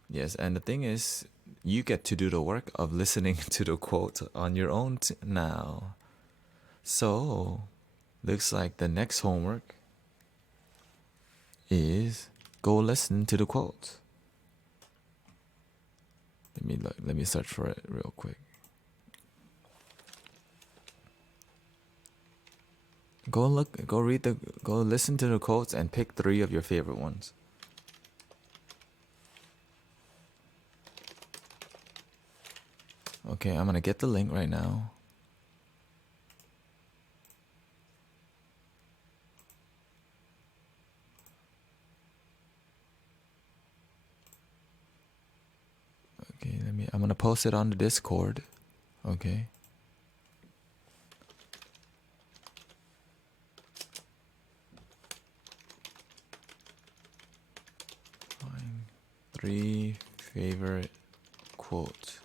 Yes, and the thing is, you get to do the work of listening to the quote on your own now. So, looks like the next homework is go listen to the quotes. Let me search for it real quick. Go listen to the quotes and pick 3 of your favorite ones. Okay, I'm gonna get the link right now. Okay, I'm gonna post it on the Discord. Okay. Fine. 3 favorite quotes.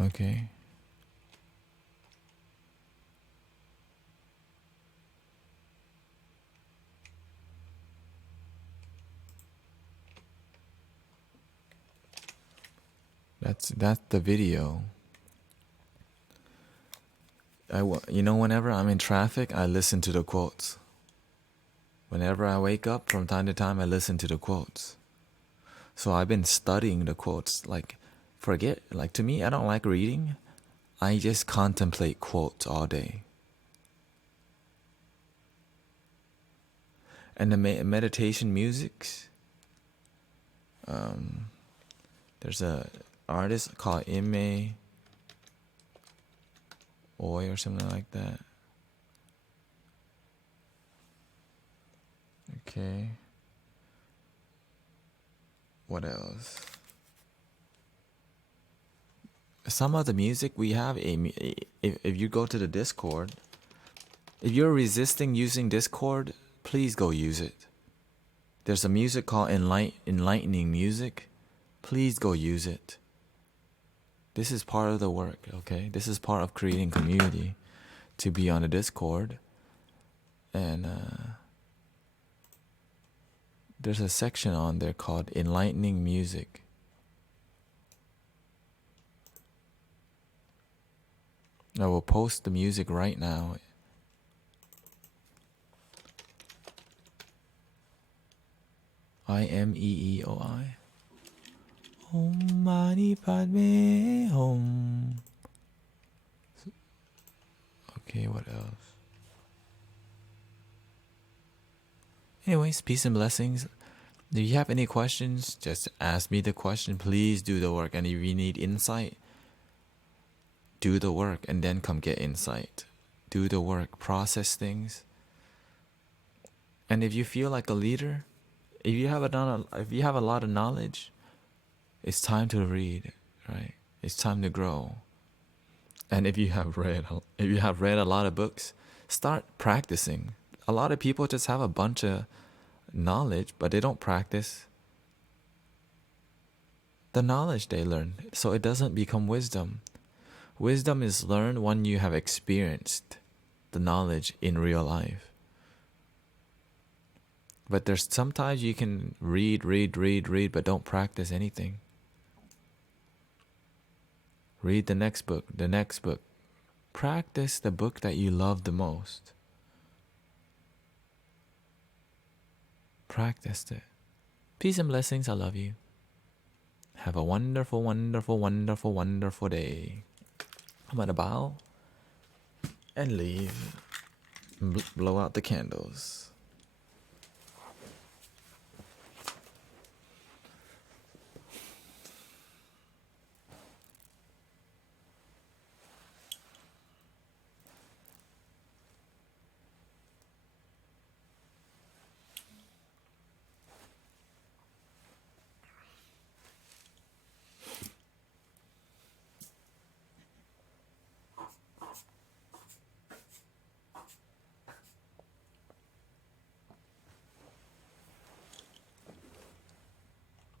Okay. That's the video. Whenever I'm in traffic, I listen to the quotes. Whenever I wake up, from time to time, I listen to the quotes. So I've been studying the quotes. Like to me, I don't like reading. I just contemplate quotes all day. And the meditation musics, there's a artist called Ime Oi or something like that. Okay. What else? Some of the music we have, if you go to the Discord, if you're resisting using Discord, please go use it. There's a music called Enlightening Music. Please go use it. This is part of the work, okay? This is part of creating community, to be on the Discord. And there's a section on there called Enlightening Music. I will post the music right now. Imeeoi. Om Mani Padme Hum. Okay, what else? Anyways, peace and blessings. If you have any questions, just ask me the question. Please do the work. And if you need insight, do the work and then come get insight. Do the work, process things. And if you feel like a leader, if you have a lot of knowledge, it's time to read, right? It's time to grow. And if you have read a lot of books, start practicing. A lot of people just have a bunch of knowledge, but they don't practice the knowledge they learn. So it doesn't become wisdom. Wisdom is learned when you have experienced the knowledge in real life. But there's sometimes you can read, but don't practice anything. Read the next book. Practice the book that you love the most. Practice it. Peace and blessings. I love you. Have a wonderful, wonderful, wonderful, wonderful day. I'm gonna bow and leave. Blow out the candles.